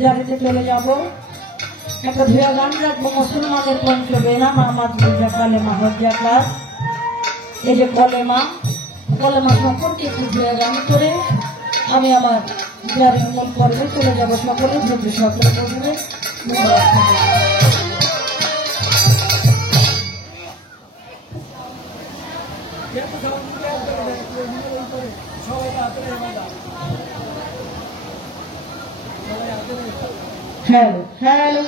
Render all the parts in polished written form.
জারিতে চলে যাব। একটা ধুয়া গান রাখবো মুসলমানের পঞ্চ বেনাম আমার কালেমা হজ্জাকার। এই যে কলেমা সম্পর্কে একটু ধুয়া গান করে আমি আমার জারির মূল পর্বে চলে যাব। সকলে ধৈর্য সকলে বলবে হ্যালো হ্যালো।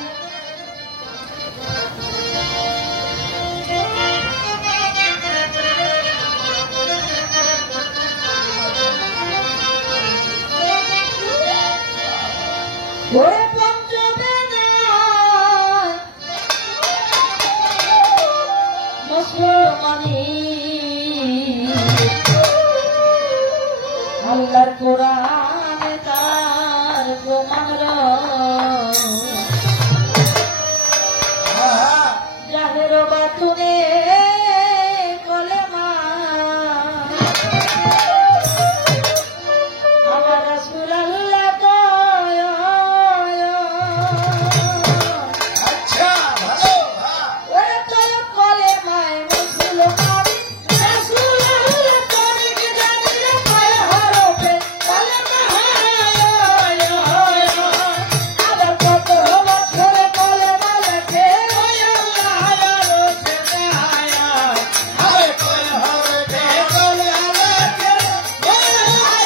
আল্লাহর কোরআনে তার প্রমাণ জাহের বাতুনে কলেমা আমার রাসূল আল্লাহ কয়। আচ্ছা ভালো ওরে তো কলেমায় মুসলমান রাসূল আল্লাহ করে কি জানি রে কয় হরফে কলেমা আবার কত বছর কলেমা লেখে ওই আল্লাহ রোশে আয়া আরে কয় হরফে কলেমা লেখে ওই আল্লাহ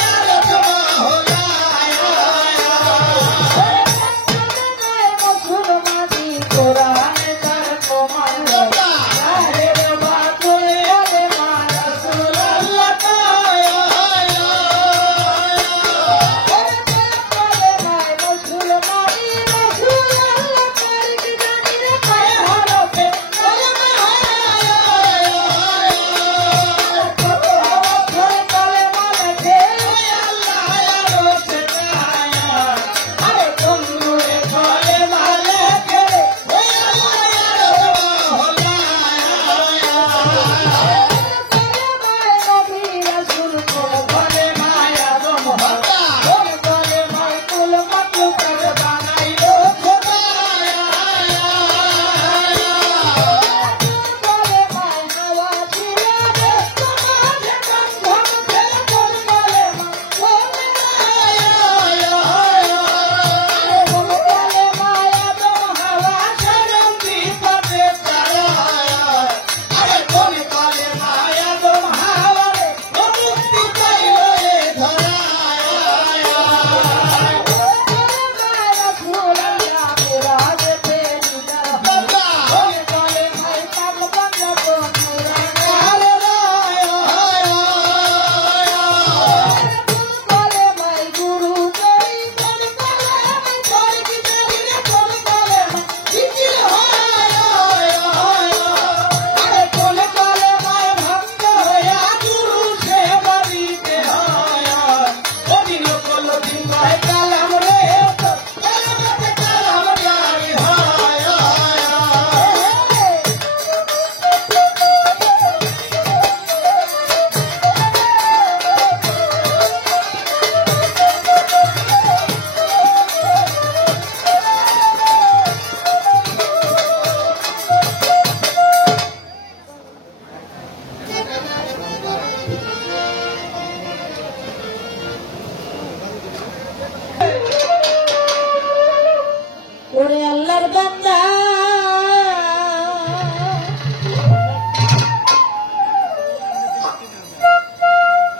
মুসলমানি কোরআনে তার প্রমাণ জাহের বাতুনে কলেমা রাসূল আল্লাহ কয়। কলেমায় মুসলমানি রাসূল আল্লাহ করে কি জানি রে কয় হরফে কলেমা কত বছর কলেমা লেখে ওই আল্লাহ রোশে আয়া আরে বন্ধু রে কলেমা লেখে ওই কলেমায় নবী রাসূল কোন কলেমায় আদম হত্যা কোন কলেমায় কুল মাখলুকাত বানাইলো খোদা কলেমায় হাওয়া ছিল ব্যস্ত মাঝে বন্ধন ছিল কোন কলেমা কোন কলেমায় আদম হাওয়া শরম বিপদে চালায় আরে কোন কলেমায় আদম হাওয়া রে মুক্তি পাইলো রে ধরায় কলেমায় রাসূল আল্লাহ মিরাজে নিদা কোন কলেমায় পাক বাংলা কোন কলেমায় গুরু কই কোন কলেমায় কই কি জানি রে কোন কলেমায় জিকির হয় আরে কোন কলেমায় ভক্ত হইয়া গুরু সেবা দিতে হয় ওদিন কোন দিন কয় কালাম রে তো কালামতে কালাম জারি হয়। ওরে আল্লাহর বান্দা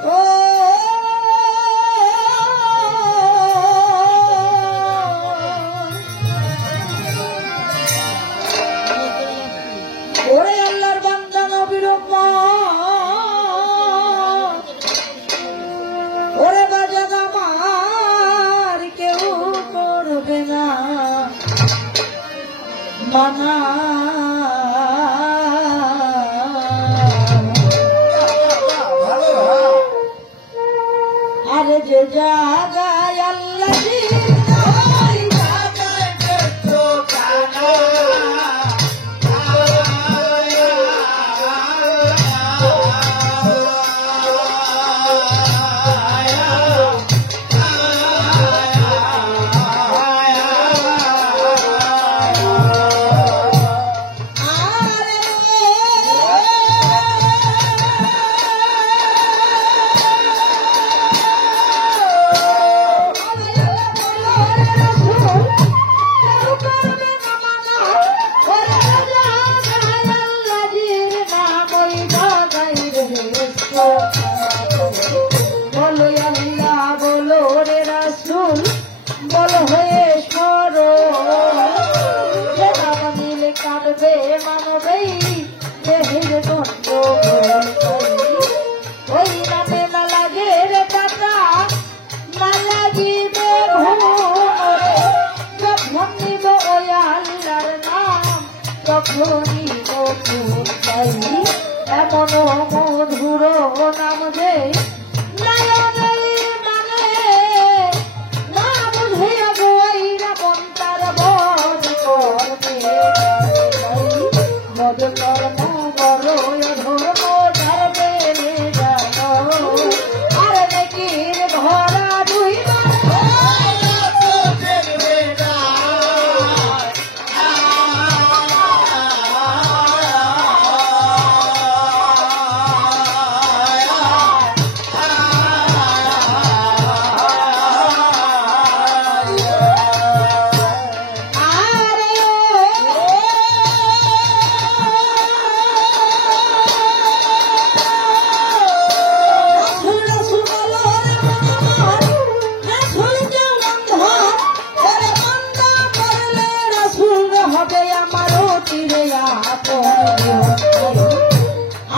ও ওরে আল্লাহর বান্দা নবীর উম্মত ওরে বাজান আমার কেউ করবে না মানা আরে যে জাগায় আল্লাহ ওই জাগায় তো কানা আয়া বল হয়ে সর যে নাম নিলে কাঁদবে মানবেই দেহের দণ্ড ওই নামে না লাগে রে কাটা না লাগিবে যখন নিব ওই আল্লাহর নাম তখনই নতুন পাই এমন মধুর নাম যে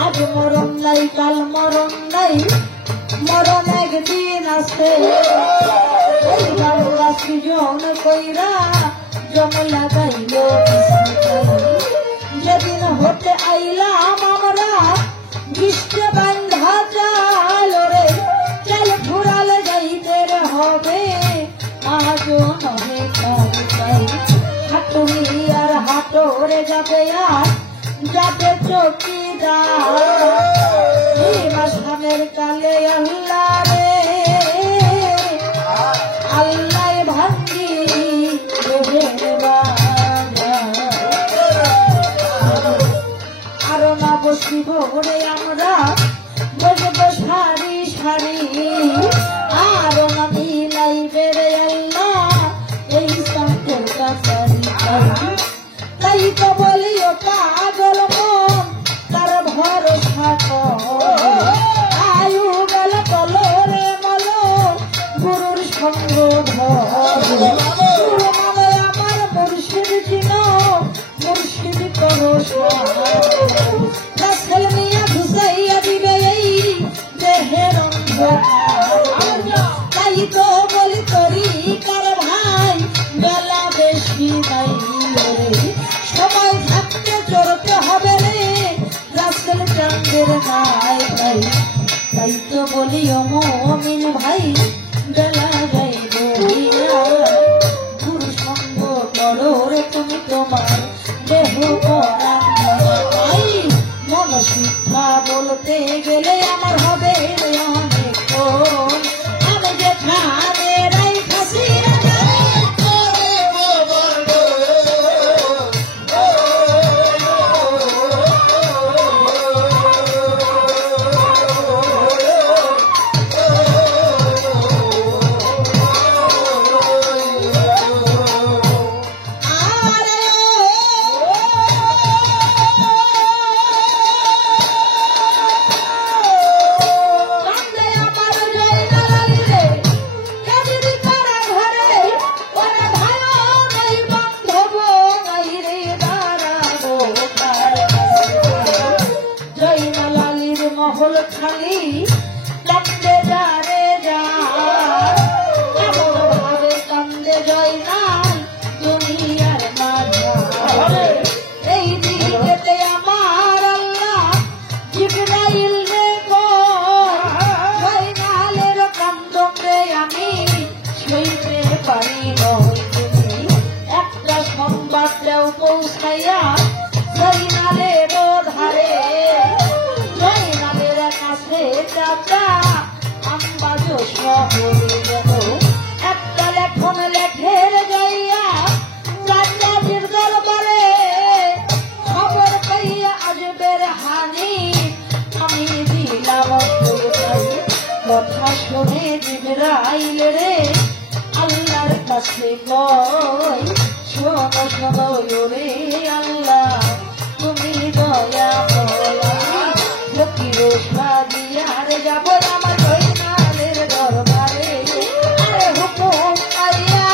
আজ মরণ নাই কাল মরণ নাই মরণ একদিন আছে জন কইরা জম লাগাইল যেদিন হতে আইলাম আমরা বৃষ্টি বান্ধা চাল রে চাল ফুরালে যাইতে হবে আজও নহে কাল হাটুনি আর হাটরে যাবে আর যাবে চকিদার সামের কালে আল্লাহ রে আল্লাহ ভাঙ্গি আরো না বসিব রে আমরা বসব সারি সারি আরো না মিলাইবে রে আল্লাহ এই সংকের কাছারি তাই তো বলিও পাগল মন তার ভরসা আয়ু গেল বলো রে বলো গুরুর সঙ্গ গুরু মানে আমার মুর্শিদ চিন মুর্শিদ করো রাসেল মিয়া ঘুষাইয়া দিবে এই দেহের তাই তো বলি করি কার ভাই বেলা বেশি নাই সময় থাকতে চড়তে হবে রে রাসেল চাঁদের নাই ভাই তাই তো বলি মমিন ভাই বেলা যাইব গুরু সঙ্গ করো রে তুমি তোমার দেহ করাই মন শিক্ষা বলতে গেলে আমার হবে অনেক আমি যেখানে রাই খাসি মহল খালি কান্দে যা রে যা এমন ভাবে কান্দে জয় নাই দুনিয়ার মাঝে এই দিকেতে আমার আল্লাহ জিবরাইল রে গো জয় নালের কান্দে আমি সইতে পারি নয় তুমি একটা সংবাদ দেও পৌঁছাইয়া জয় নালের ধারে চাচা আম্বাজ শহরে যেন একটা লেখন লেখের যাইয়া চাচাজির দরবারে খবর পাইয়া আজবের হানি আমি দিলাম কথা শুনে জিবরাইল রে আল্লাহর কাছে কয় শোনো শোনো রে আল্লাহ তুমি দয়া লক্ষ্মী সাজিয়ার যাব আমার দরবারে আরে হুকুম আইয়া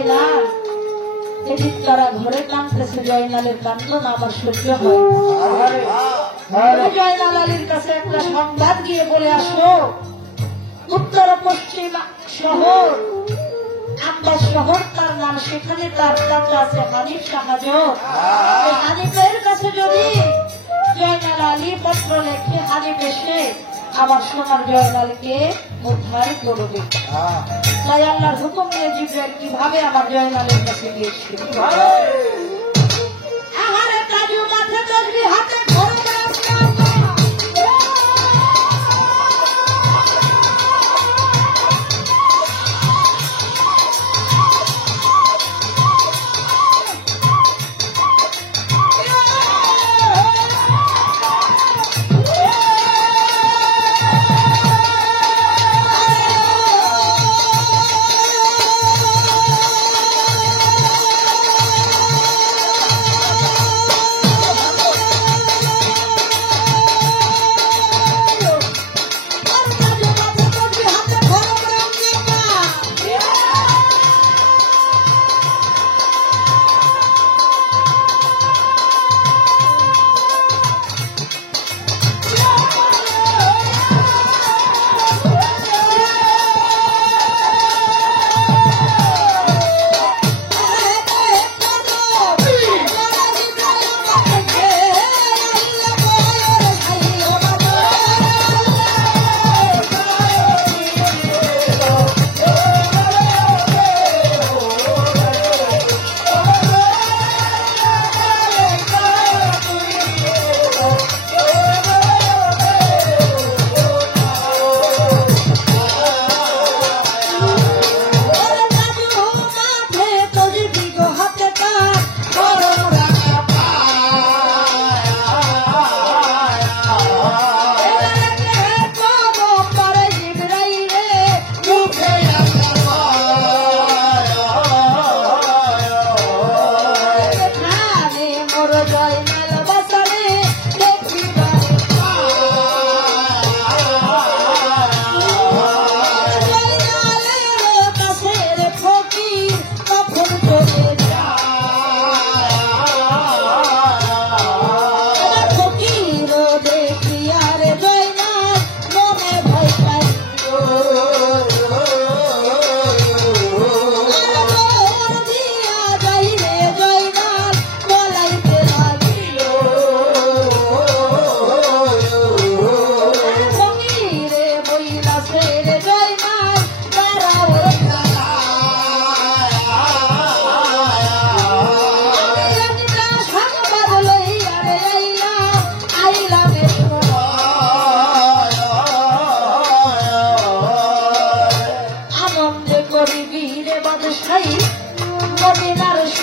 জয়নাল এদিক তারা ঘরে কাঁদতেছে, জয়নালের কান্দন আমার সহ্য হয় না। জয়নাল আলীর কাছে একটা সংবাদ গিয়ে বলে আসো, উত্তর পশ্চিম শহর আব্বাস শহর তার নাম, সেখানে তার চাচা আছে হানিফ শাহজাহান। এই হানিফের কাছে যদি জয়নাল আলী পত্র লেখে, হানিফ এসে আমার সোনার জয়নালকে উদ্ধার করবে। তাই আল্লাহর হুকুম নিয়ে জিবরাইল কিভাবে আমার জয়নালের কাছে গিয়েছিল। আহারে কাজু মাথা তসবিহ হাতে ধরে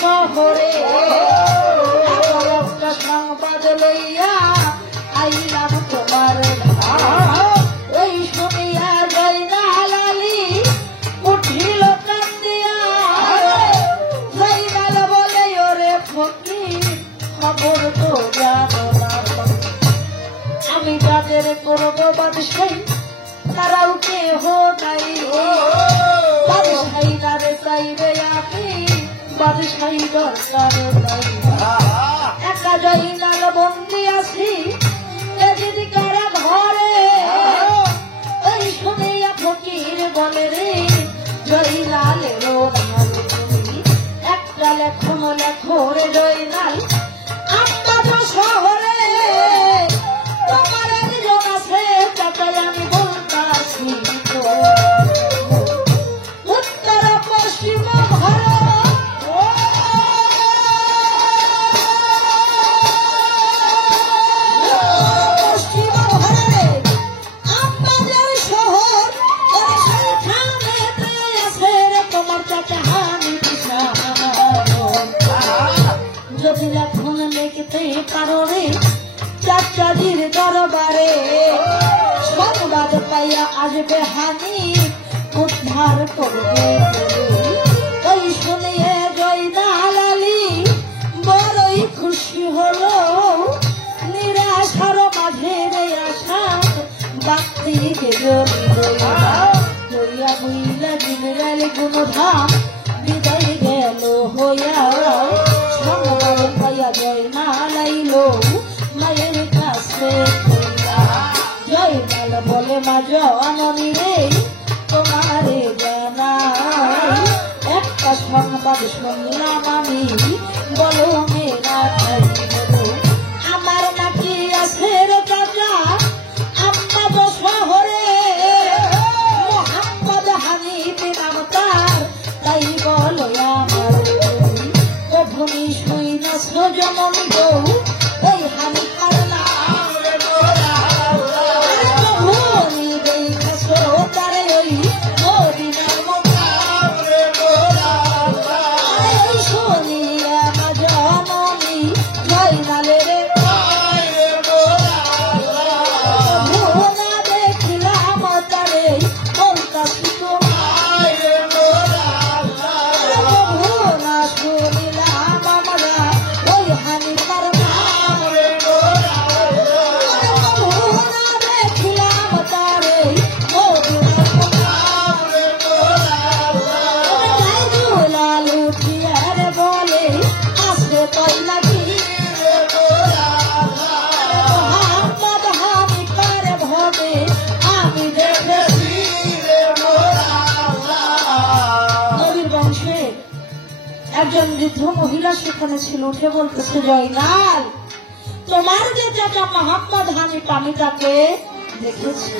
শহরে একটা সংবাদ লইয়া আইলাম তোমার। ওই শুনিয়া জয়নাল আলী উঠিল কান্দিয়া। জয়নাল বলে ওরে ফকির খবর তো জানো না, আমি যাদের করবো বাদশাহী তারাও কেহ নাই। বাদশাহী তারে চাইবে আপনি, বাদশাহী দরকার নাই। একা জয়নাল বন্দি আছি এদিকে কারা ঘরে। ওই শুনিয়া ফকির বলে রে জয়নালেরও নাম একটা লেখন লেখো রে জয়নাল আব্বাস শহরে তোমার একজন আছে তাই আমি বলতাছি উত্তর পশ্চিম ঘরে। যদি লেখন লিখতে পারো রে চাচাজির দরবারে, সংবাদ পাইয়া আসবে হানি উদ্ধার করবে। ওই শুনিয়ে জয়নাল আলী বড়ই খুশি হলো, নিরাশার মাঝে রে আশা বাক্তি লইয়া বুইলা জিবরাইল গুণধাম বিদায় গে গেল হইয়া সংবাদ পাইয়া জয়নাল আইল মায়ের কাছে জয়নাল বলে মা জননী রে তোমারে জানাই একটা সংবাদ শুনলাম আমি বলো মেরা ভাই বলো আমার নাকি আছে রে কাকা আম্মা তো শহরে মোহাম্মদ হানিফ নাম তার তাই বলো আমার ভূমি শুই না সজননী গো ওই হানিফার নাম ভূমি দেখছো তারে ওই মদিনার শুনিয়া মা জননী জয়নালের ভুনা দেখিলাম তারে বলতাছি ভুনা শুনিলাম আমরা ওই হানিফার ভুনা দেখিলাম তারে দুলাল উঠিয়ার বলে আসবে তাই নাকি মোহাম্মদ হানিফার ভবে আমি দেখেছি নবীর বংশে একজন বৃদ্ধ মহিলা সেখানে ছিল উঠে বলতেছে জয়নাল তোমার যে চাচা মোহাম্মদ হানিফ আমি তাকে দেখেছি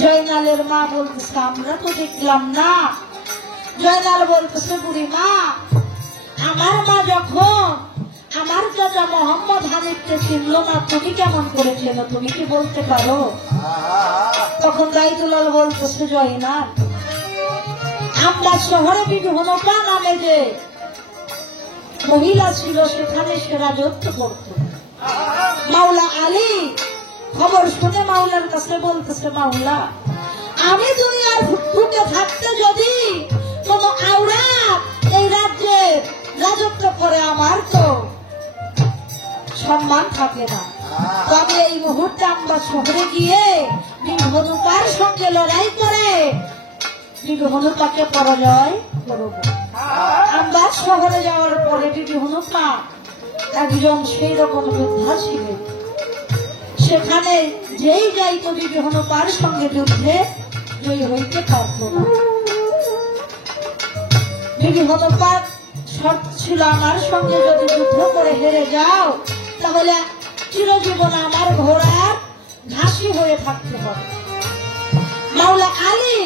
জয়নালের মা বলতেছে আমরা তো দেখলাম না জয়নাল বলতেছে বুড়ি মা আমার মা যখন আমার চাচা মোহাম্মদ হানিফকে চিনল না তুমি কেমন করে চেনো তুমি কি বলতে পারো তখন দায়িদুলাল বলতেছে জয়নাল আমরা শহরে বিবি হনফা নামে যে মহিলা ছিল সেখানে সে রাজত্ব করত মাওলা আলী খবর শুনে মাওলার কাছে বলতেছে মাওলা আমি দুনিয়ার বুকে থাকতে যদি কোন আওরাত এই রাজ্যে রাজত্ব করে আমার তো সম্মান থাকে না তবে এই মুহূর্তে আমরা শহরে গিয়ে বিবি হনফার সঙ্গে লড়াই করে বিবি হনফাকে পরাজয় করব আমরা শহরে যাওয়ার পরে বিবি হনফা একজন সেই রকম যোদ্ধা ছিলেন সেখানে যেই যাইতো বিবি হনফার সঙ্গে যুদ্ধে জয়ী হইতে পারত না বিবি হনফার শর্ত ছিল আমার সঙ্গে যদি যুদ্ধ করে হেরে যাও তাহলে চিরজীবন আমার ঘোড়ার ঘাসি হয়ে থাকতে হবে মাওলা আলী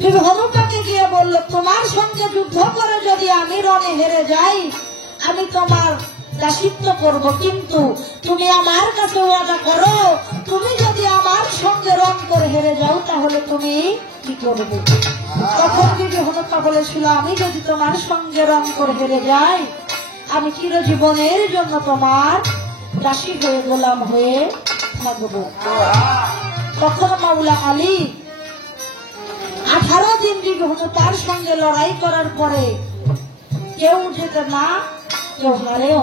বিবি হনফাকে গিয়ে বলল তোমার সঙ্গে যুদ্ধ করে যদি আমি রণে হেরে যাই আমি তোমার দাসিত্ব করব কিন্তু তুমি আমার কাছে ওয়াদা করো তুমি যদি আমার সঙ্গে রণ করে হেরে যাও তাহলে তুমি কি করবে তখন বিবি হনফা বলেছিল আমি যদি তোমার সঙ্গে রণ করে হেরে যাই আমি চিরজীবনের জন্য তোমার দাসী হয়ে গোলাম হয়ে থাকবো তখন মাওলা আলী 18 দিন বিবি হনফার সঙ্গে লড়াই করার পরে কেউ যেতে না কেউ হারেও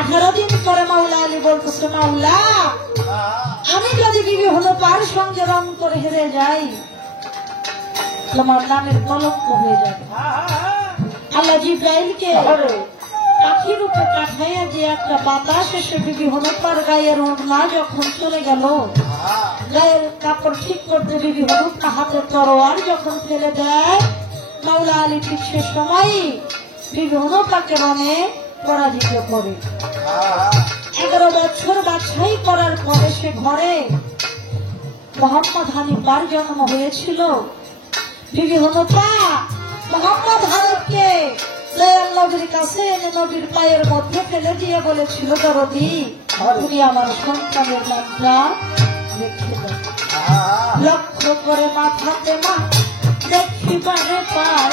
18 দিন পরে মাওলা আলী বলতেছে মাওলা আমি যদি বিবি হনফার সঙ্গে রং করে হেরে যাই তোমার নামের কলঙ্ক হয়ে যাবে আল্লাহ জিব্রাইলকে পাখি রূপে পাঠাইয়া যে একটা বাতাস এসে বিবি হনফার গায়ের ওড়না যখন চলে গেল গায়ের কাপড় ঠিক করতে বিবি হনফা হাতে তরোয়ার যখন ফেলে দেয় মাওলা আলী ঠিক সে সময় বিবি হনফাকে রণে পরাজিত করে 11 বছর বাছাই করার পরে সে ঘরে মোহাম্মদ হানিফার জন্ম হয়েছিল বিবি হনফা মোহাম্মদ হানিফকে দয়াল নবীর কাছে এনে নবীর পায়ের মধ্যে ফেলে দিয়ে বলেছিল দরদি তুমি আমার সন্তানের নামটা রেখে দাও লক্ষ্য করে মাথাতে মা দেখিবারে পার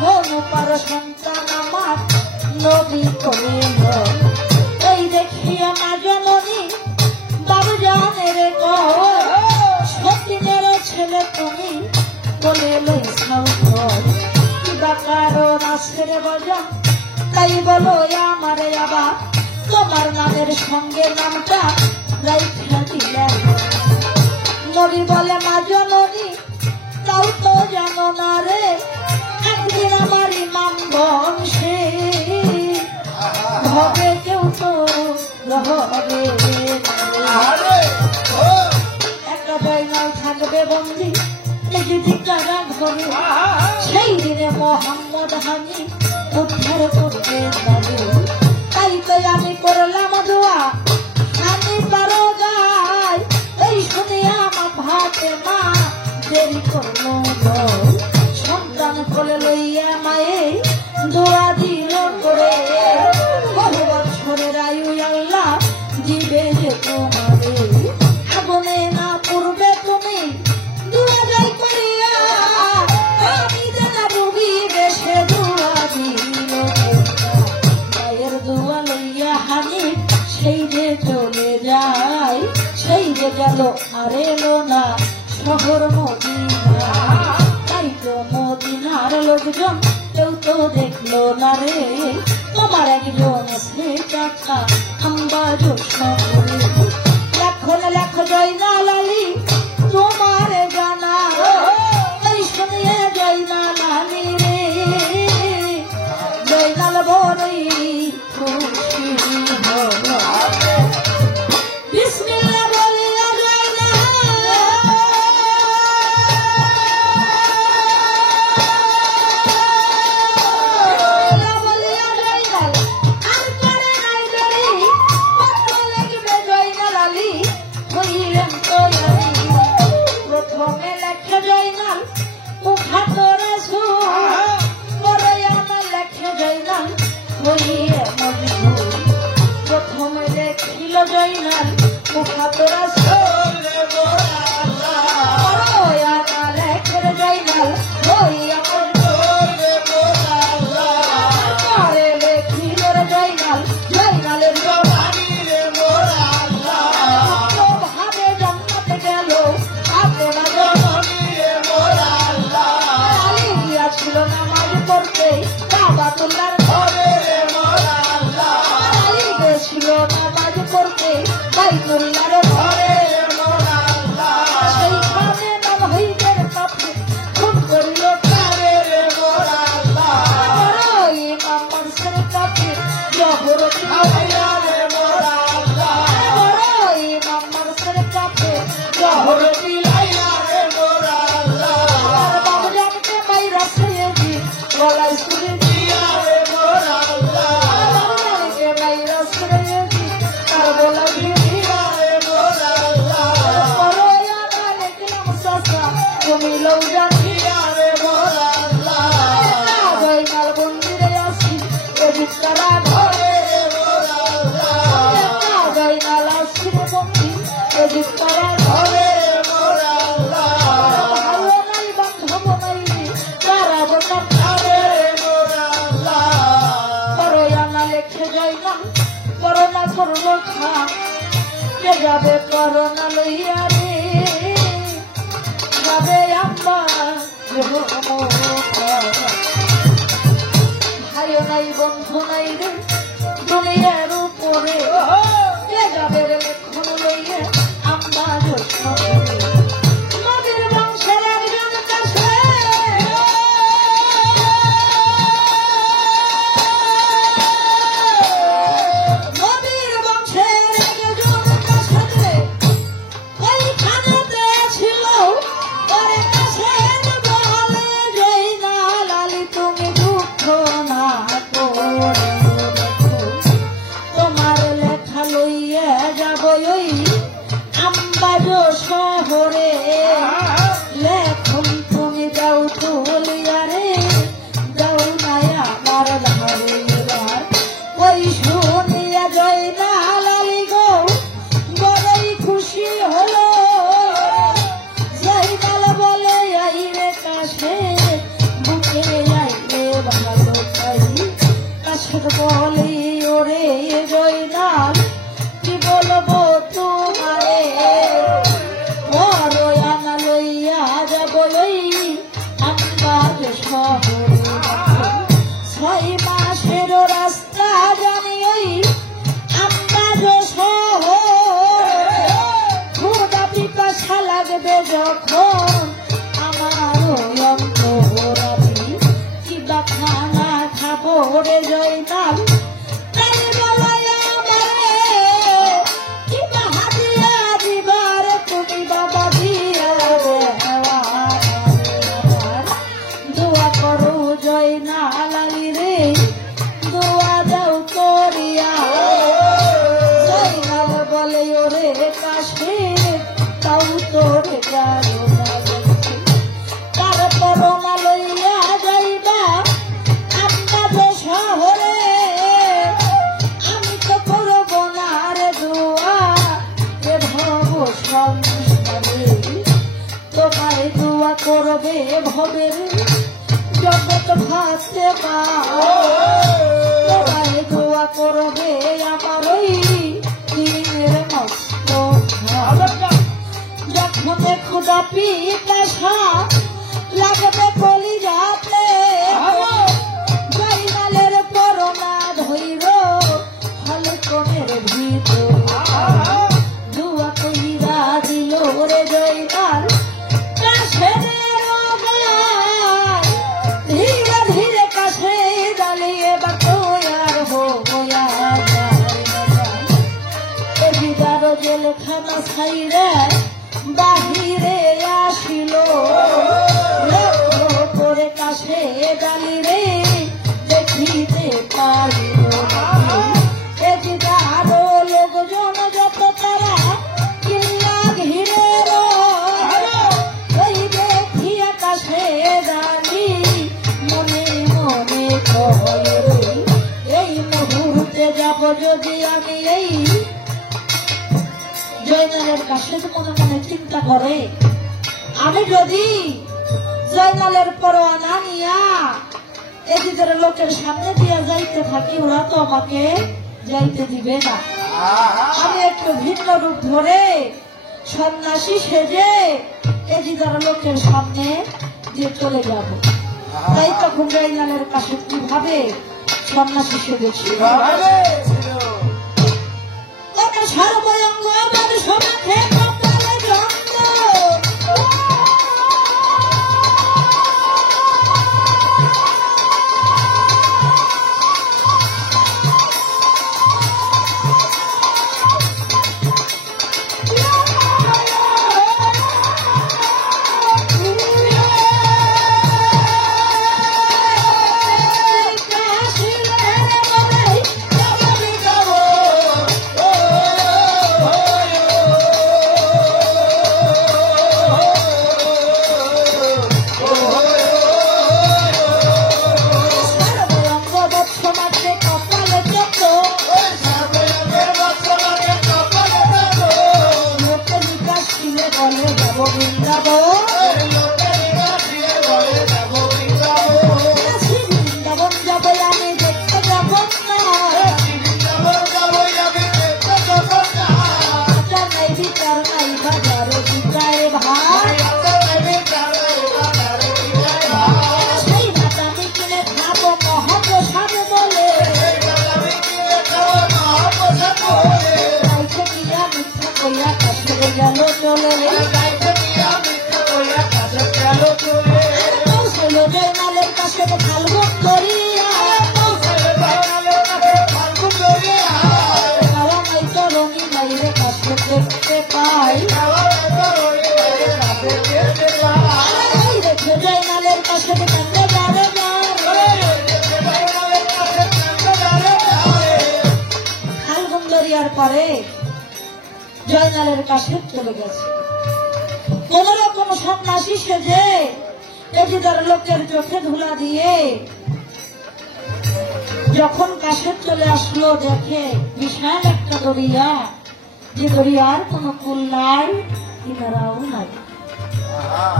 হনফার সন্তান আমার নবী করে এই দেখিয়া মা জননী বাবু জানের সতীনের ছেলে তুমি বলে লইছাও কিবা কারণ আছে রে বাজা তাই বলো আমারে আবার তোমার নামের সঙ্গে নামটা রাইখা দিলেন নবী বলে মা জননী তাও তো জানো না রে একদিন হবে কেউ তো রহবে একটা জয়নাল থাকবে বন্দি কারা ঘরে সেই দিনে মোহাম্মদ হানি উদ্ধার করবে তাই তো আমি করলাম দোয়া আমি পারো গায় এই শুনে আমার ভাতে মা দেরি করলো সন্তান কোলে লইয়া মায়ে দোয়া দিল করে বহু বছরের আয়ু আল্লাহ দিবে যে তোমারে আগুনে না পূর্বে তুমি দোয়া যাই করিয়া আমি দেনা ডুবি বেশে দোয়া দিল মায়ের দোয়া লইয়া হানি সেই যে চলে যায় সেই যে গেল আর এলো না শহর মদিনা তাই তো মদিনার লোকজন কেউ তো দেখলো না রে তোমার একজন সে টাকা আম্বাজ শহরে এখন লাখ জয়নাল আলী তোমার জানা এই শুনিয়ে জয়নাল আলী রে জয়নাল বড়ই খুশি হলো বিসমিল্লাহ বলিয়া প্রথমে লেখে জয়নাল মুখাতর পরে আমার লেখে জয়নাল হইয়ে প্রথমে লেখিল জয়নাল মুখাতর লেখের জয়নাল হইয়া পরে লেখিল জয়নাল জয়নালের ছিল নামাজ পড়তে কাবাতুল্লাহর ঘরে ছিল নামাজ পড়তে বাইতুল্লাহর ঘরে সেইখানে নবীদের কাছে খুব করিল ইমাম মনসুর কাছে জহর ইমাম মনসুর কাছে জহর গলায় সুরে তার গলা তুমি লোক জানি জয়নাল মন্দিরে আসি তারা ঘরে জয়নাল আসি মন্দির তারা ঘরে ভালো নাই বান্ধব নাই তারা বোঝা করোনা করলো খা কে যাবে করোনা লইয়া রে যাবে আম্মা ভাইও নাই বন্ধু নাই রে দুনিয়ার উপরে কে যাবে রে লেখন লইয়া আম্মা নদীর বংশের একজন কাছে শহরে লেখন তুমি যাও তুলিয়া রে যাও নাই আমার ঘরে ওই শুনিয়া জয়নাল আলী গো বড়ই খুশি হলো জয়নাল বলে আইরে কাছে বুকে আইলে ভালো পাই কাছে বলি ওরে জয়নাল কি বলবো তোমারে ছয় মাসের রাস্তা জানি ওই আম্বাজ শহর ক্ষুধা পিপাসা লাগবে যখন আমার অন্তরাবি কিবা খানা খাবো রে জয়নাল তাই বল তাও তোরে জানো না তারপর না লইয়া যাইবা আপনাদের শহরে আমি তো করব না রে দোয়া এ ভব সংসারে তোমায় দোয়া করবে ভবের জগৎ ভাসতে তোমায় দোয়া করবে আমার ওই দিনের মস্ত যখন খুদা পিপাসা লাগবে কলি যাতে জয়নালের করোনা ধৈর হালকমের ভিতর দোয়া কইরা দিল রে জয়নাল কাছে ধীরে ধীরে কাছে দাঁড়িয়ে বা তোয়ার হোয়া যায় জেলখানা ছাইরে বাহিরে আসিল লক্ষ্য করে কাছে ডালি রে দেখিতে পারিল এদিকারো লোকজন যত তারা কিল্লা ঘিরে ওই দেখিয়া কাছে ডালি মনে মনে কয় এই মুহূর্তে যাব যদি আমি এই জয়নালের কাছে মনে মনে চিন্তা করে আমি যদি জয়নালের পরোয়া না নিয়া এদিকের লোকের সামনে দিয়ে যাইতে থাকি ওরা তো আমাকে যাইতে দিবে না আমি একটু ভিন্ন রূপ ধরে সন্ন্যাসী সেজে এদিকের লোকের সামনে দিয়ে চলে যাব তাই তখন জয়নালের কাছে কিভাবে সন্ন্যাসী সেজেছিল সর্বঙ্গ সমাখে কপালে জন্ম জয়নালের কাছে ফাল্গুন করিয়া রঙি মাইরে কাছে দেখতে পাই দেখে জয়নালের কাছে কান্দে যাবে ফাল্গুন দরিয়ার পরে জয়নালের কাছে চলে গেছে কোন রকম সন্ন্যাসী সেজে এদিকার লোকের চোখে ধুলা দিয়ে যখন কাছে চলে আসলো দেখে বিশাল একটা দরিয়া যে দরিয়ার কোন কুল নাই কিনারাও নাই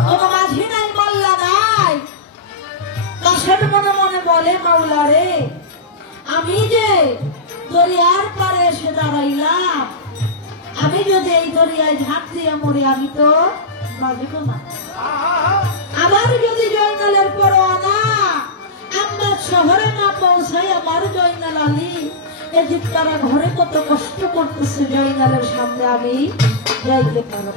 কোন মাঝি নাই মাল্লা নাই কাছের মনে মনে বলে মাওলা রে আমি যে দরিয়ার পারে এসে দাঁড়াইলাম আমি যদি এই দরিয়ায় ঝাঁপ দিয়ে মরে আমি তো বাঁচব না আবার যদি জয়নালের পরোয়া না আমরা শহরে না পৌঁছাই আমার জয়নাল আলী এদিক তারা ঘরে কত কষ্ট করতেছে জয়নালের সামনে আমি যাইতে পারব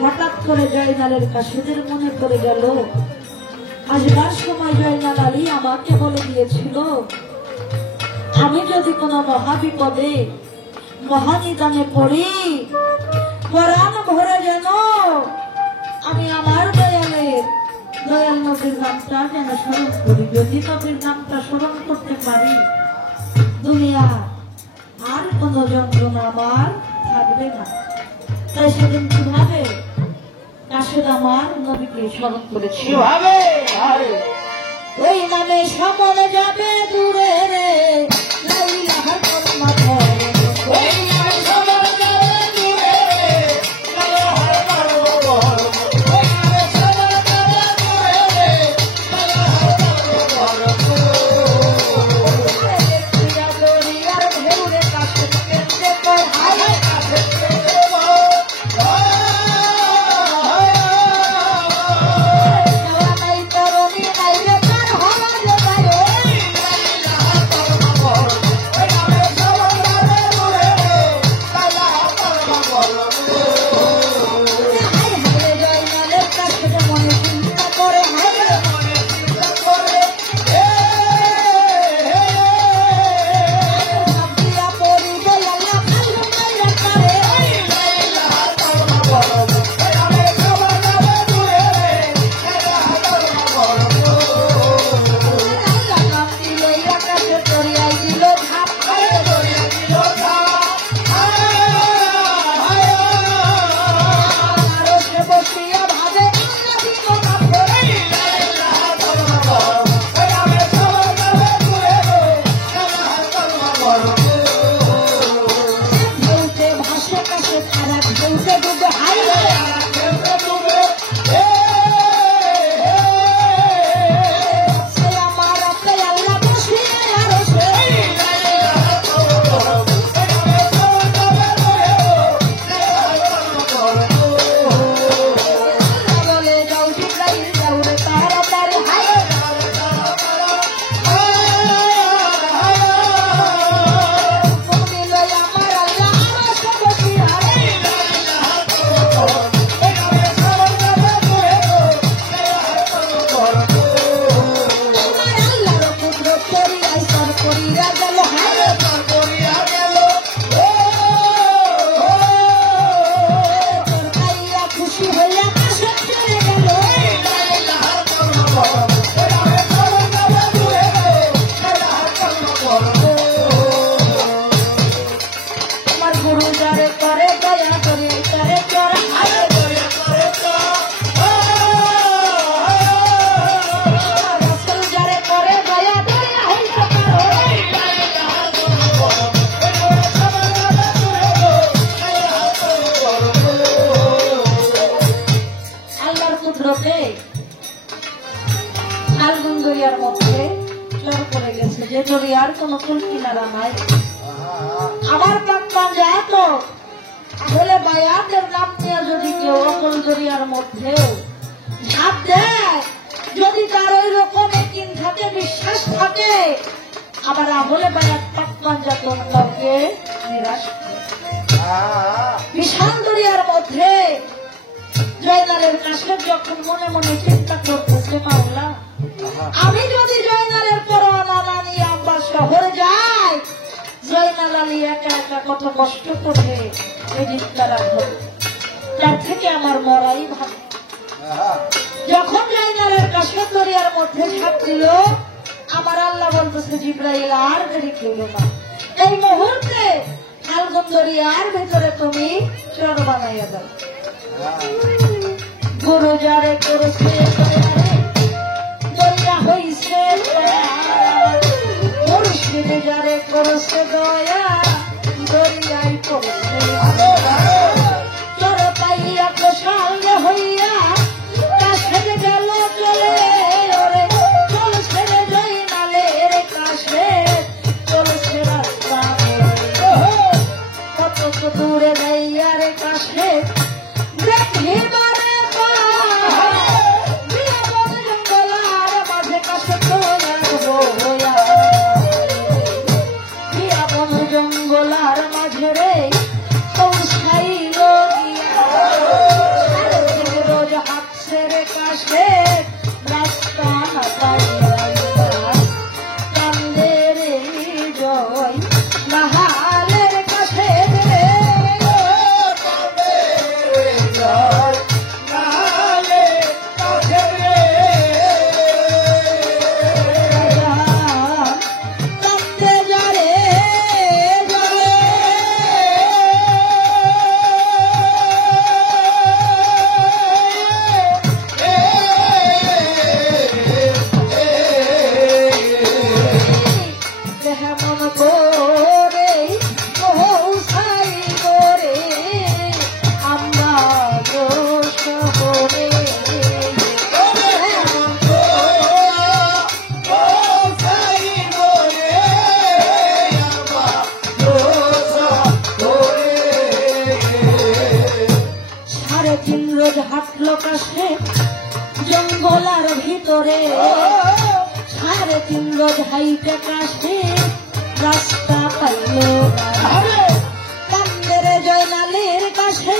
হঠাৎ করে জয়নালের কাছেদের মনে করে গেল আসবার সময় জয়নাল আলী আমাকে বলে দিয়েছিল আমি যদি কোনো মহাবিপদে মহানিদানে পড়ি পরাণ ভরে যেন আমি আমার দয়াল নবীর নামটা যেন স্মরণ করি যদি নবীর নামটা স্মরণ করতে পারি দুনিয়া আর কোন যন্ত্রণা আমার থাকবে না তাই সেদিন কিভাবে কাশেদ আমার নবীকে স্মরণ করেছি কিভাবে ওই নামে সমনে যাবে দূরে রে লা ইলাহা কালিমা পড়ে ওই নামে সমনে যাবে দূরে রে লা ইলাহা কালিমা ওই নামে সমনে যাবে দূরে রে লা ইলাহা কালিমা দরিয়ার ঢেউরে কাশেদ কেঁদে কয় হায় নাই তরুণী নাই রে তার হলো যে বাইরে হায় হায় জয় মালের কাশেদ মনে চিন্তা করে হায় ভাবিয়া পড়িবে আল্লাহ কালু মাইয়া করে আল্লাহ নাম দিলে আকাশে দরিয়ায় দিল ঝাঁপ আরশে বসিয়া ভাবে আল্লাহ দিল কাফরে ঢেউতে ভাসে কাশে খারাপ ঢেউতে ডুবে হাই সে আমার আপে আল্লাহ বসিয়ে আরশে বলে যাও জিব্রাইল যাও রে তাড়াতাড়ি হাই মুক্তি লই আমার আল্লাহ আরশে বসিয়া আমার আল্লাহর কুদরত করিয়াই সর করিয়া গেল হাই তোর খাইয়া খুশি হইয়া কাশে চলে গেল আমার গুরু যারে করে দয়া করে তারে করে হাই আমার রাসূল যারে করে দয়া দয়া হইতে পারো আল্লাহর কুদরতে নালগুন দরিয়ার মধ্যে চর করে গেছে যে দরিয়ার কোনো কুল কিনারা নাই আমার পাকপান যায় তো বলে বায়াতের নাম নিয়ে যদি কেউ অকল দরিয়ার মধ্যে ঝাঁপ দেয় যদি তার ওই রকম কিন থাকে বিশ্বাস থাকে আবার আহলে বায়াত পাকপান যাতন কাউকে নিরাশ করে। বিশাল দরিয়ার মধ্যে জয়নালের কাশেদ যখন মনে মনে চিন্তা করতেছে মাওলা আমি যদি জয়নালের পরোয়ানা না নিয়ে আব্বা শহরে যাই জয়নাল আলী একা একা কত কষ্ট করে এদিক তারা ধরে তার থেকে আমার মরাই ভালো যখন জয়নালের কাশেদ দরিয়ার মধ্যে ঝাঁপ দিল আমার আল্লাহ বলতেছে জিব্রাইল আর দেরি করল না এই মুহূর্তে ফাল্গুন দরিয়ার ভেতরে তুমি চর বানাইয়া দাও গুরু যারে করেছে দয়া হইছে মুর্শিদ যারে করেছে দয়া দরিয়াই করেছে তোর পাইয়া প্রসাঙ্গে হইয়া কাছে গেল চলে ওরে চলছে রে জয়নালের কাছে চলছে রাস্তা কত দূরে যাইয়া রে কাছে দেখি জঙ্গলার মাঝে কাছে তো 3 রোজ হাঁটলো কাছে জঙ্গলার ভিতরে, 3.5 রোজ হাইটে কাছে রাস্তা পাইলো কান্দে রে জয়নালের কাছে,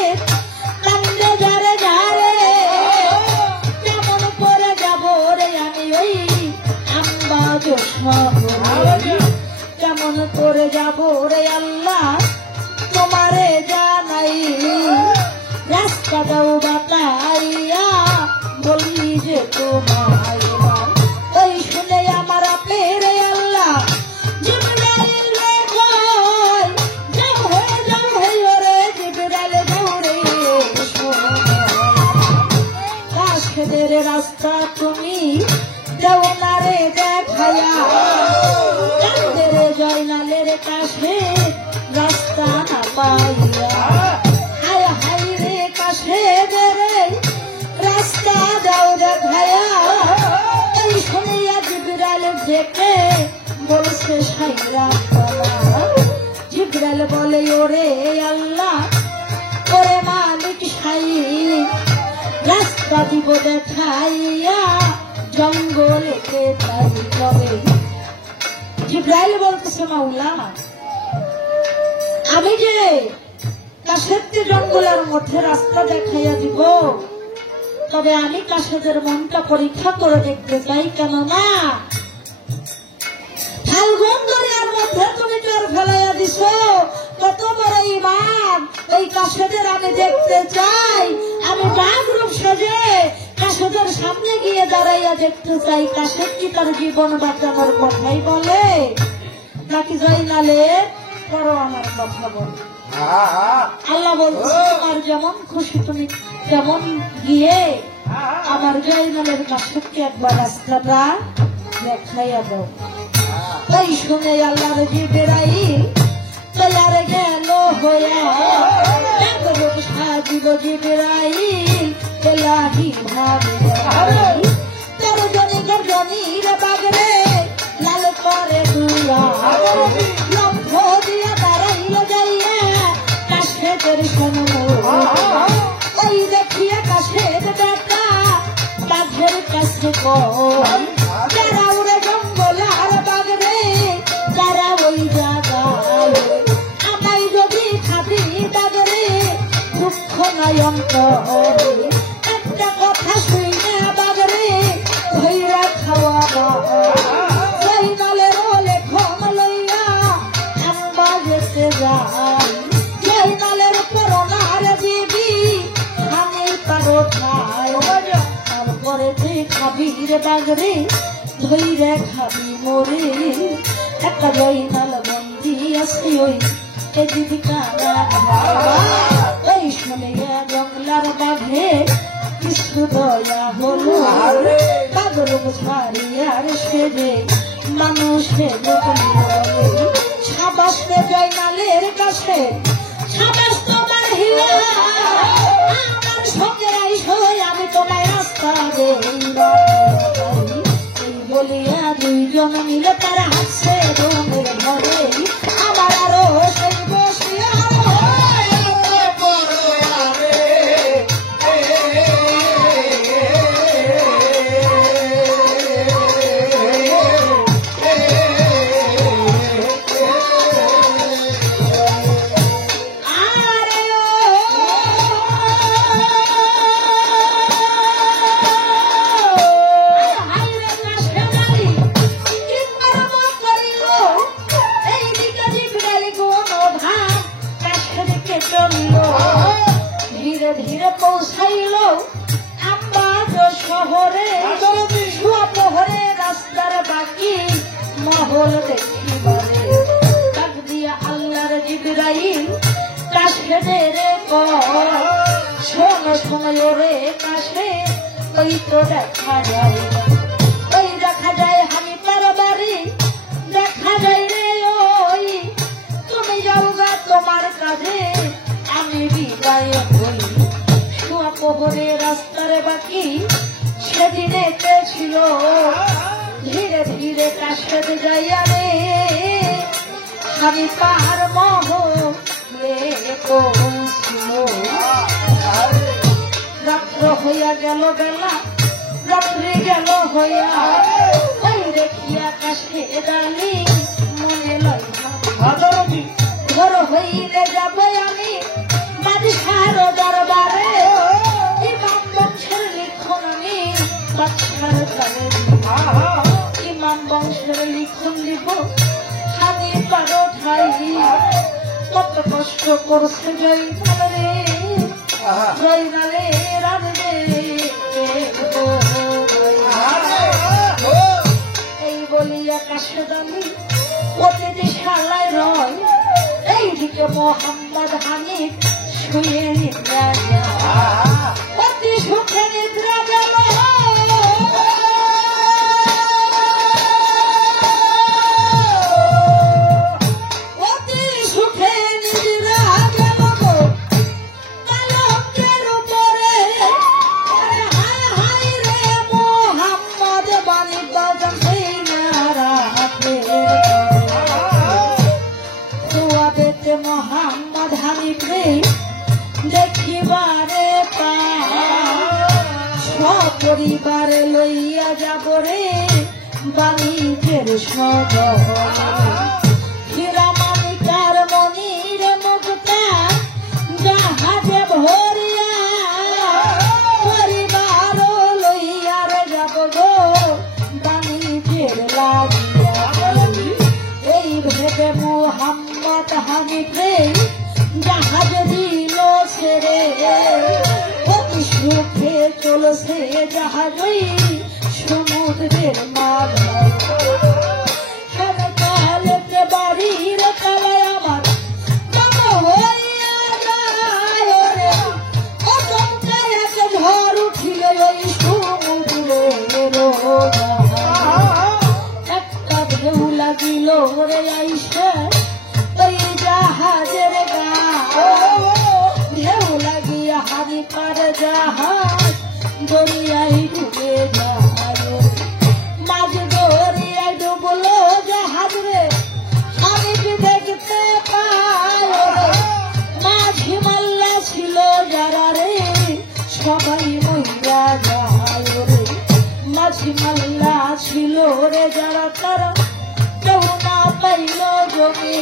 কান্দে যারে যারে কেমন করে যাব রে আমি ওই আমবাগ শহরে, কেমন করে যাব রে আল্লাহ তোমারে জানাই, রাস্তা দাও বাতাইয়া বলি যে তোমায়। ওই শুনে আমার পেরে আল্লাহ জিবরাইল রে কয়, যাও হে ওরে জিবরাইল দৌড়ে এসো, কাশেদের রাস্তা তুমি দেও না রে দেখায়া, কান্দে রে জয়নালের কাছে রাস্তা না পাইয়া, হায় হায় রে কাছে রে রাস্তা দাও দেখায়া। এই শুনিয়া জিবরাইল দেখে বলছে সাইরা পালা, জিবরাইল বলে ওরে আল্লাহ ওরে মালিক সাই, রাস্তা দিব দেখাইয়া জঙ্গলেতে তাই যাবে। জিবরাইল বলতেছে মাওলা আমি যে কাশেদকে জঙ্গলের মধ্যে রাস্তা দেখাইয়া দিব, তবে আমি কাশেদের মনটা পরীক্ষা করে দেখতে চাই, কেননা ফাল্গুন দরিয়ার মধ্যে তুমি চর ফেলাইয়া দিছ, কত বড় ইমান এই কাশেদের আমি দেখতে চাই, আমি বাঘ রূপ সাজে কাশেদের সামনে গিয়ে দাঁড়াইয়া দেখতে চাই কাশেদ কি তার জীবন বাঁচানোর কথাই বলে নাকি জয়নালের পরও আমার কথা বলে। আল্লাহ বলছে তোমার যেমন খুশি তুমি তেমন গিয়ে আমার জয়নালের কাশেদকে একবার রাস্তাটা দেখাইয়া দাও। এই শুনে আল্লাহর জিবরাইল তৈয়ার গেল হইয়া, সাজিল জিবরাইল এলাহি ভাবে, তর্জনীর বাগরে লাল করে দুয়া, লম্ফ দিয়া দাঁড়াইল যাইয়া কাশেদের সম্মুখ, ওই দেখিয়া কাশেদ দেখা বাঘের কাছে কয়, যারা উড়ে জঙ্গলার বাগরে তারা ওই জায়গায়, আমায় যদি খাবি বাগরে দুঃখ নাই অন্তরে, একটা কথা শুনে বাগরে ধৈরা খাওয়া জয়নালের লেখন লইয়া আম্বা যেতে যাই, জয়নালের করোনার দিবি আমি পারো খাই, তারপরে যে খাবি রে বাগরে ধৈরে খাবি মরে, একটা জয়নাল বন্দি আছে ওই জীবিকা, ওই শুনে জঙ্গলার বাঘে কিছু দয়া হলো, বাগর ছাড়িয়ার সেজে মানুষের সাবাস জয়নালের কাছে, সাবাস তোমার হিয়া আমার সঙ্গে আইসো আমি তোমায় রাস্তা দেই, বলিয়া দুইজন মিলে তারা হাসছে রঙের ঘরে, আমার আরো সেই বসিয়া ধীরে ধীরে পৌঁছাইল আমবাগ শহরে, শহরে রাস্তার বাকি মহল দেখিবারে, ডাক দিয়া আল্লাহর জিবরাইল কাশেদের কয়, শোনো শোনো রে কাশে ওই তো দেখা যায়, ওই দেখা যায় আমি তার বাড়ি, দেখা যায় রে ওই তুমি যাও গা তোমার কাজে আমি বিদায় হই, শোয়া প্রহরে রাস্তার বাকি সেদিনে ছিল, ধীরে ধীরে কাশেদ যাইয়া রে আমি পাহাড় মহলে পৌঁছিল। হইয়া গেল বেলা রাত্রি গেল হইয়া ওই দেখি আকাশে ডালি মনে লয় ভাদরী ঘর হইলে যাব আমি বাদশার দরবারে ইমাম বংশের লিখন আমি বাদশার কানে ইমাম বংশের লিখন দিব স্বামী পারো ঠাই কত কষ্ট করছে জয়নাল রে জয়নালে রাধবে এই বলিয়া কাশে দামি প্রতিটি শালায় রয় এইদিকে মোহাম্মদ হানিফ শুয়ে নিদ্রা অতি সুখে নিদ্রা গেল অতি সুখে নিদ্রা গেল পালকের উপরে হায় হায় রে মোহাম্মদ বাণী বাজান সেই নারাতের তোয়াবেতে মোহাম্মদ হানিফ রে দেখিবারে সপরিবার লইয়া যাব রে বাণিজ্যের সদর হীরামানিকার মনির মুক্তা জাহাজে ভরিয়া পরিবার লইয়া রে যাব গো বাণিজ্যের লাগিয়া এই ভেবে মোহাম্মদ হানিফ রে জাহাজ দিল ছেড়ে অতি সুখে চলছে জাহাজই সমুদ্রের মাঝে কালেতে বাড়ির কালায় আমার বাবা হইয়া যায় রে ও চমকায় এক ঝড় উঠিল ওই সমুদ্রের একটা ঢেউ লাগিল রে আইসে ওই জাহাজের গা ঢেউ লাগিয়া হারি পার জাহাজ দরিয়ায় ডুবে যায় মাঝ দরিয়ায় ডুবলো জাহাজ রে আমি দেখতে পাই মাঝি মাল্লা ছিল যারা রে সবাই মহিলা যায় রে মাঝি মাল্লা ছিল রে যারা তারা কেউ না পাইল জমি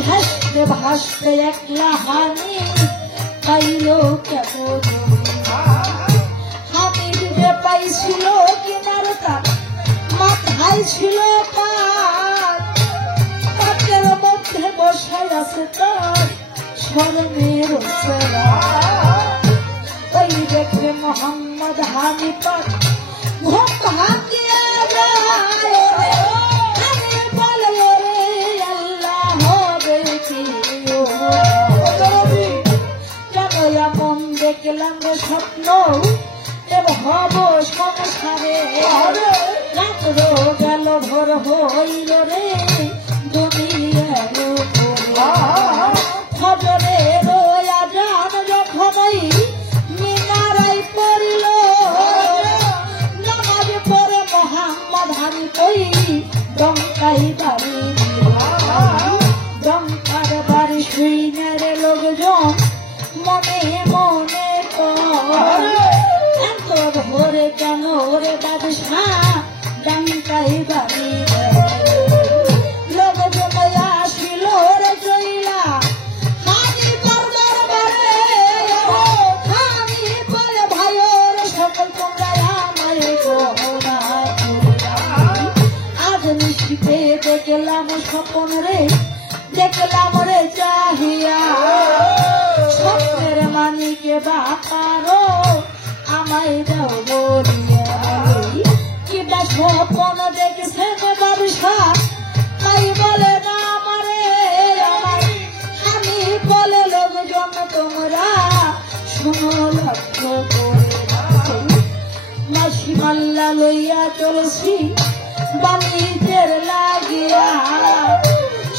ভাসতে ভাসতে একলা হানি পাইল কেমন হামিদ যে পাইছিল কিনারটা মাথায় ছিল পাতের মধ্যে বসে আছে তার স্মরণের ওই দেখে মোহাম্মদ হানি পাক ঘুম ভাঙিয়া যায় আমি বলল রে আল্লাহ হবে কি এমন দেখলাম রে স্বপ্ন হব সংসারে রাত্র গেল ভোর হইল রে দুনিয়ার খবরে রোয়া যান যখনই মিনারাই পড়িল নামাজ পড়ে মোহাম্মদ হানিফ ওই ডঙ্কাই বাড়ি ডঙ্কার বাড়ি শুইনের লোকজন মনে মনে এত ভোরে কেন রে বাদশাহ ডঙ্কাই বাড়ি লোকজন আসিল রে জইলা হানি পর্দার বারে হানি পরে ভাইয়ের সকল তোমরা আমায় গোনা আজ নিশিতে দেখলাম স্বপন রে দেখলাম রে চাহিয়া স্বপ্নের মানিকে বাপারো আমায় দাও বলিয়া কিবা স্বপ্ন দেখছেন ব্যবসা তাই বলে না আমারে আমার আমি বলে লোকজন তোমরা শুনো লক্ষ্য করে মাসি মাল্লা লইয়া চলছি বাণিজ্যের লাগিয়া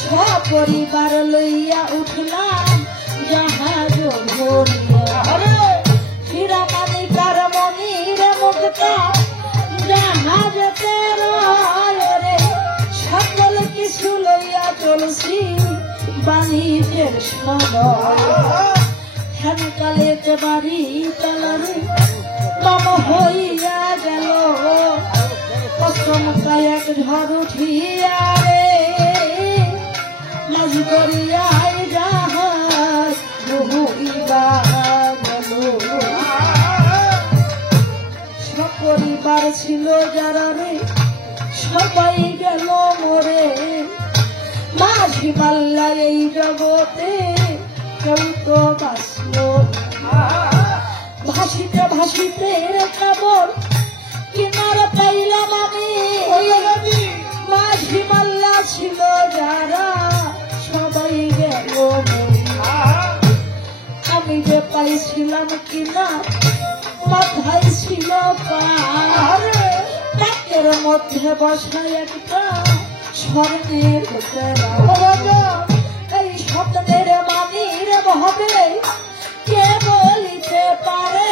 সপরিবার লইয়া উঠলাম জাহাজ ভরিয়া হীরামানিকার মনির মুক্তা জাহাজেতে রে সকল কিছু লইয়া চলছি বাণিজ্যের সদর হেনকালেতে বাড়ি তলারে মামা হইয়া গেল অসমকায় এক ঝড় উঠিয়া রে মাঝ করিয়াই জাহাজ বহুইবা গেল সপরিবার ছিল যারা রে সবাই গেল মরে মাঝি মাল্লা এই জগতে কেউ তো বাঁচল ভাসিতে ভাসিতে কেবল কিনারা পাইলাম আমি মাঝি মাল্লা ছিল যারা সবাই গেল আমি যে পাইছিলাম কিনা মাথায় ছিল পাকের মধ্যে বসায় একটা স্বর্ণের এই স্বপ্নের মানির ভাবে কে বলিতে পারে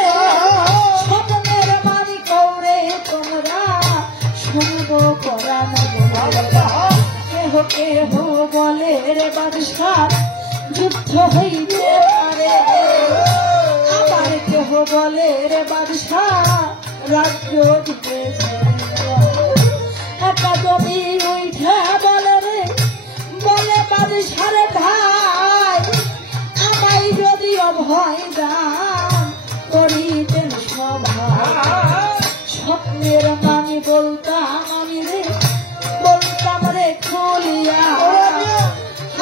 স্বপ্নের মানি কৌরে তোমরা শুনব করান কেহ কেহ বলে রে বাদশাহ যুদ্ধ হইতে পারে আবার কেহ বলে রে বাদশাহ রাজ্য দিতেছে একটা জমি উঠে বলে রে বলে বাদশারে ভাই আমায় যদি অভয় দান করিতেন সভায় স্বপ্নের মানি বলতাম আমি রে বলতাম রে খুলিয়া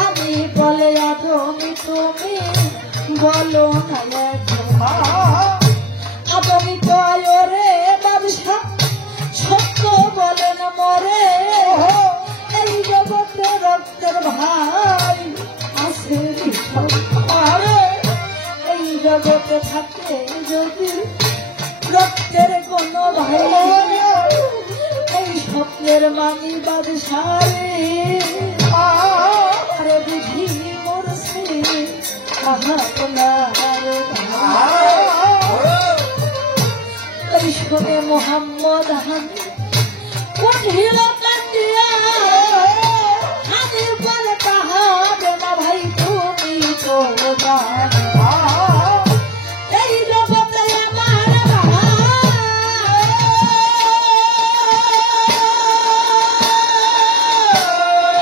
আমি বলে আদমি তুমি বলো না আদমি কয় রে বাদশা সত্য বলেন মরে এই জগতে রক্তের ভাই আছে এই জগতে থাকে যদি রক্তের কোন ভাই এই স্বপ্নের মানি বাদশারে আরে বুঝি মরছে এই শোনে মোহাম্মদ হানি কঠিল কান্দিয়া হানির বলে তাহাবে না ভাই তুমি তো এই জগতে আমার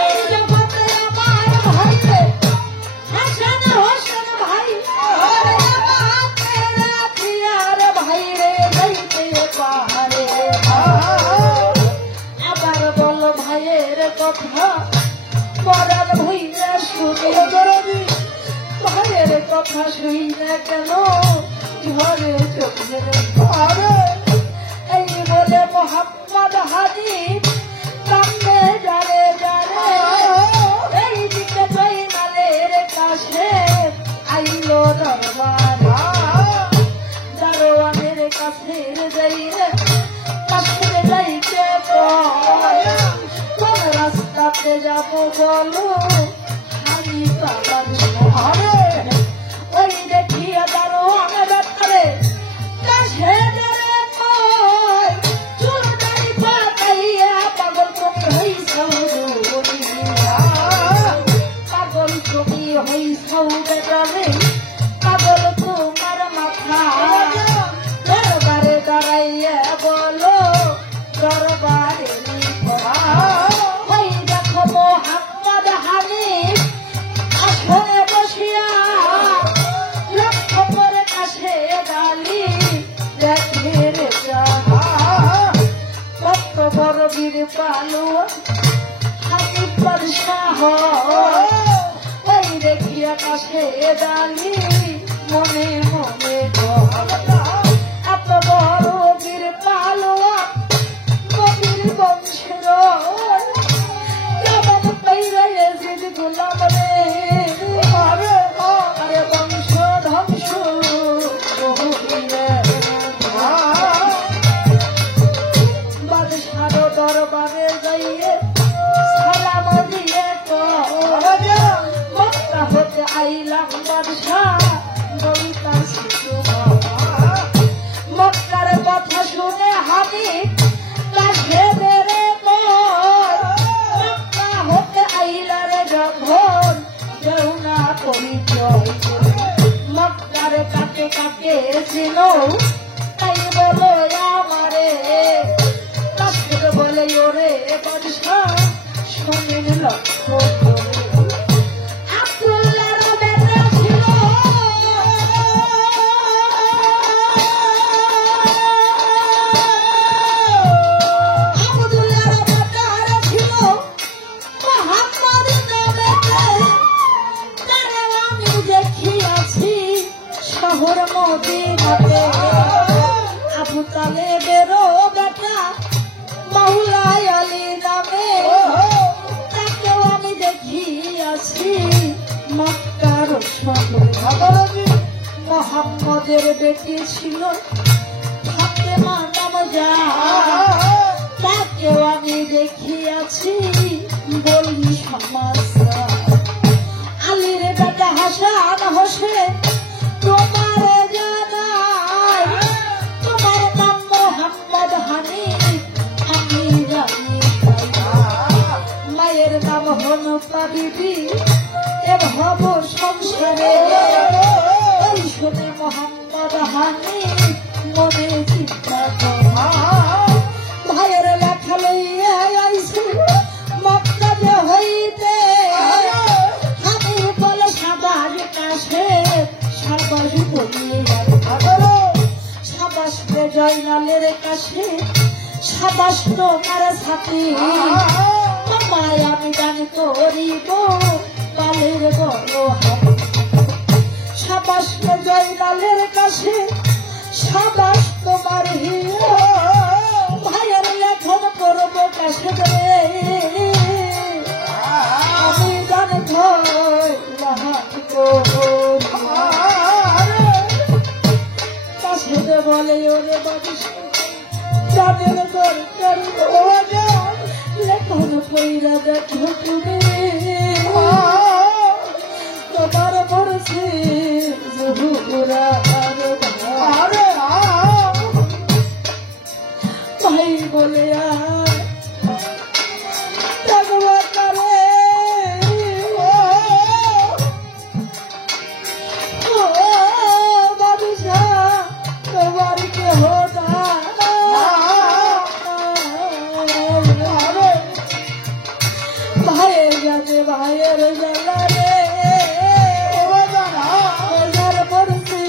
এই জগতে আমার ভাই হাসান হোসেন ভাই ভাই রে যাইতে পারে আবার বল ভাইয়ের কথা পরার ভইয়া শুনে ভাইয়ের কথা শুই না কেন ঝরে চোখের এই বলে মোহাম্মদ হাদি কান্দে যারে যারে এই দিকে জয়নালের কাছে আইলো দরবার দারোয়ানের কাছে যাইরে কাছে যাইতে কোন রাস্তাতে যাব বলো হারি বাবার ঘরে ওই দেখিয়া দারোয়ান ব্যাপারে কাছে যারে কয় চুল দাড়ি পাকাইয়া পাগল তুমি হইছাও পাগল তুমি হইছাও বেটারে পাগল তোমার মাথা দরবারে দাঁড়াইয়া বলো দরবারে ওই দেখো মোহাম্মদ হানিফ আসনে বসিয়া লক্ষ্য করে কাছে গালি দেখে রে কত বড় বীর পালুয়া হানিফ বাদশাহ ওই দেখিয়া কাছে গালি মনে মনে এত বড় বীর পালুয়া কবির বংশের কেমন পাইরা এসিদ গোলাম রে আরে বংশ ধ্বংস বাদশার দরবারে যাইয়ে সালাম দিয়ে মক্কা হতে আইলাম বাদশা বলিতাম কাকে চিনো তাই বলো আমারে কাকে বলে ওরে বাদশা শুনে নিল আব্দুল্লাহর বেটা ছিল আব্দুল্লাহর বেটা ছিল মোহাম্মদ নামে তারে আমি দেখিয়াছি শহর মদিনাতে আবু তালেবেরও বেটা মাওলা আলী নামে তাকেও আমি দেখিয়াছি মক্কার শহরে মোহাম্মদের বেটি ছিল ফাতেমা নামজা তাকেও আমি দেখিয়াছি বলি সমস্যা আলীর বেটা হাসান হোসেন তোমার জানাই তোমার নাম মোহাম্মদ হানিফ আমি জানি মায়ের নাম হনফা বিবি এ ভব সংসারে ওই শুনে মোহাম্মদ হানিফ মনে চিন্তা ভাইয়ের লেখা লইয়া আইছি মক্কা যে হইতে আমি বলে সাবাস কাছে সাবাস বলিয়ে সাবাস জয়নালের কাছে সাবাস তোমার সাথী মামায় আমি গান করিব কালের বড় সাবাস জয়নালের কাছে সাবাস তোমার হিরো ভাইয়ের লেখন করবো কাছে আমি গান কাছে বলে ওরে বাদশা যাদের দরকার লেখন কইরা দেখো তুমি তোমার পড়ছে জহুরা ভাই বলে তোমার কেহ ভাইয়ের যাতে ভাইয়ের জ্বালা রে পড়ছি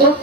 Oh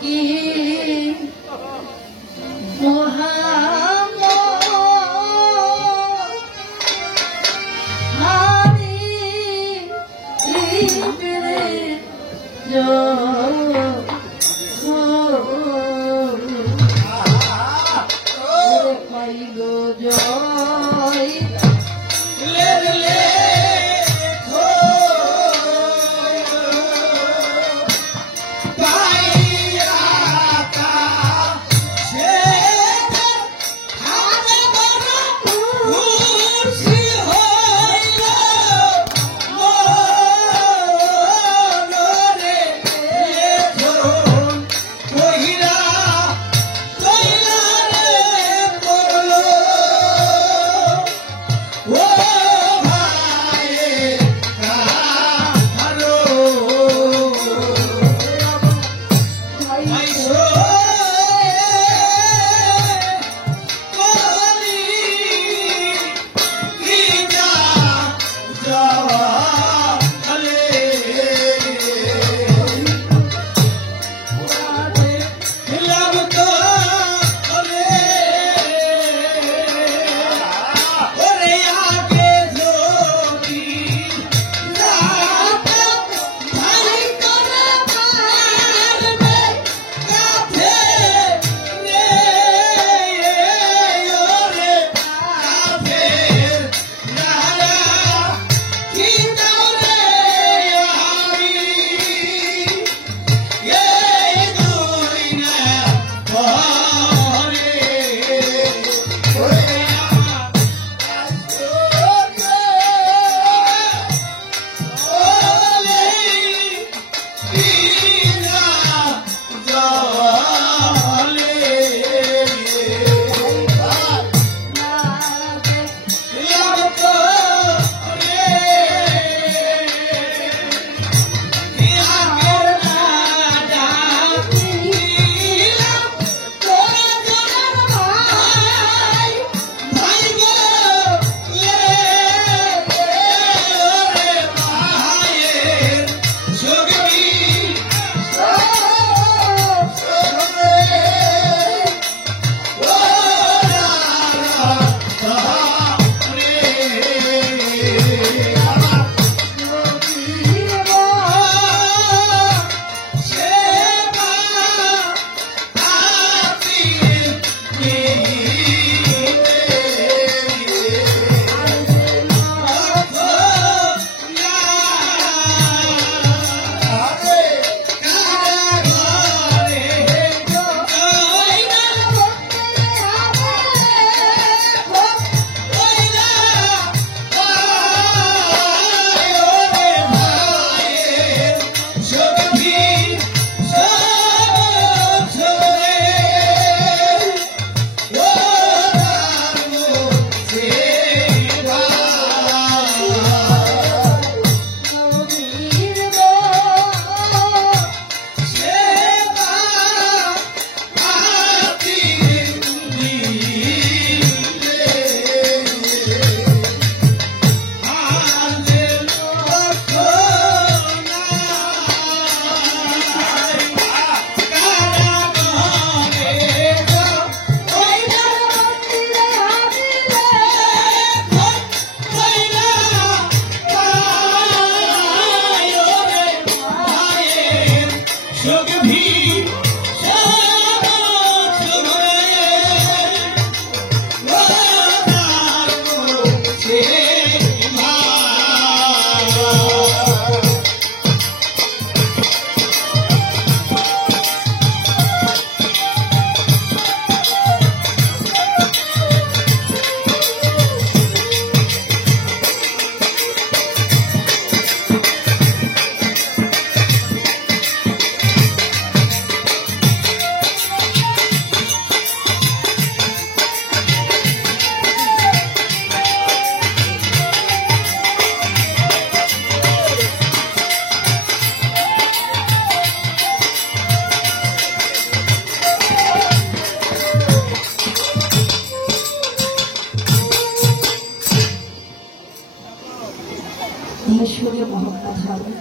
হবে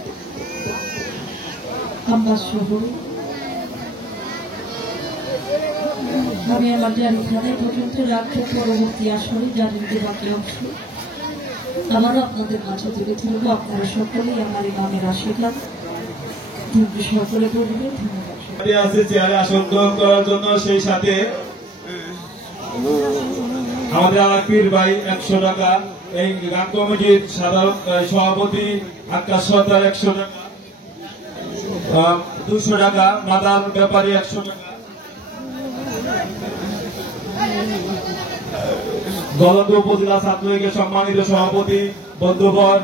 আমরা শহর আমি আমার এখানে পর্যন্ত রাখতে পরবর্তী আসরে জানিতে বাকি অংশ আমারও আপনাদের মাঝে তুলে ধরবো। আপনারা সকলেই আমার ইমামের আশীর্বাদ সকলে বলবে। ধন্যবাদ। আছে চেয়ারে আসন গ্রহণ করার জন্য, সেই সাথে আমাদের আলাপীর ভাই 100 টাকা, এই গান কমিটির সাধারণ সভাপতি আকাশ সর্দার 100 টাকা, 200 টাকা, মাদার ব্যাপারী 100 টাকা, গলন্দ উপজেলা ছাত্রলীগের সম্মানিত সভাপতি বন্ধুবর